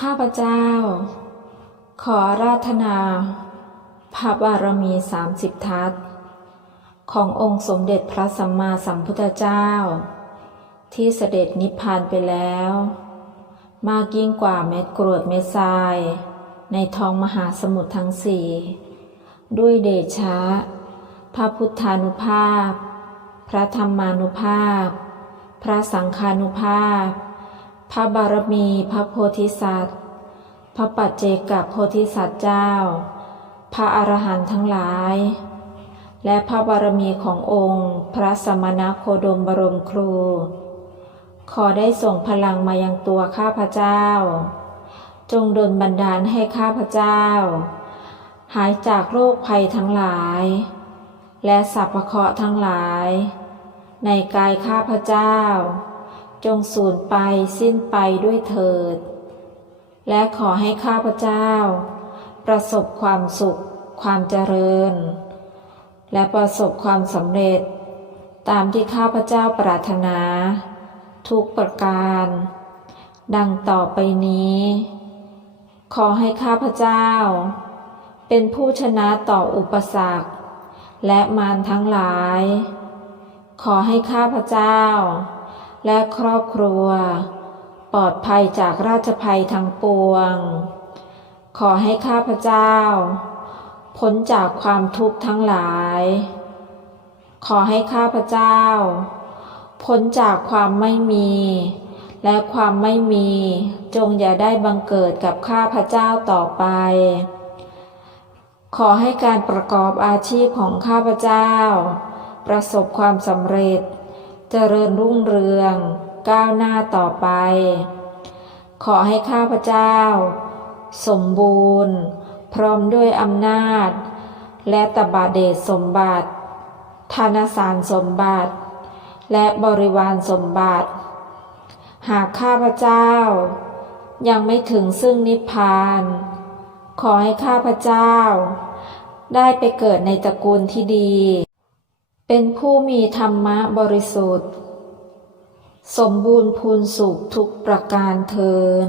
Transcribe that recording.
ข้าพเจ้า ขอราธนา พระบารมีสามสิบทัศขององค์สมเด็จพระสัมมาสัมพุทธเจ้า ที่เสด็จนิพพานไปแล้ว มากยิ่งกว่าเม็ดกรวดเม็ดทราย ในท้องมหาสมุทรทั้งสี่ด้วยเดชะ พระพุทธานุภาพ พระธรรมานุภาพ พระสังฆานุภาพ พระบารมีพระโพธิสัตว์ พระปัจเจกโพธิสัตว์เจ้า พระอรหันต์ทั้งหลาย และพระบารมีขององค์ พระสมณโคดมบรมครู ขอได้ส่งพลังมายังตัวข้าพเจ้า จงดลบันดาลให้ข้าพเจ้า หายจากโรคภัยทั้งหลาย และสัพพเคราะห์ทั้งหลาย ในกายข้าพเจ้า จงสูญไปสิ้นไปด้วยเถิด และขอให้ข้าพเจ้า ประสบความสุข ความเจริญ และประสบความสำเร็จ ตามที่ข้าพเจ้าปรารถนา ทุกประการ ดังต่อไปนี้ ขอให้ข้าพเจ้า เป็นผู้ชนะต่ออุปสรรค และมารทั้งหลาย ขอให้ข้าพเจ้า และครอบครัว ปลอดภัยจากราชภัยทั้งปวง ขอให้ข้าพเจ้า พ้นจากความทุกข์ทั้งหลาย ขอให้ข้าพเจ้า พ้นจากความไม่มี และความไม่มีจงอย่าได้บังเกิดกับข้าพเจ้าต่อไป ขอให้การประกอบอาชีพของข้าพเจ้า ประสบความสำเร็จ เจริญรุ่งเรือง ก้าวหน้าต่อไป ขอให้ข้าพเจ้า สมบูรณ์ พร้อมด้วยอำนาจ และตบาเดชสมบัติธนสารสมบัติ และบริวารสมบัติ หากข้าพเจ้า ยังไม่ถึงซึ่งนิพพาน ขอให้ข้าพเจ้า ได้ไปเกิดในตระกูลที่ดี เป็นผู้มีธรรมะบริสุทธิ์ สมบูรณ์พูนสุขทุกประการเทิน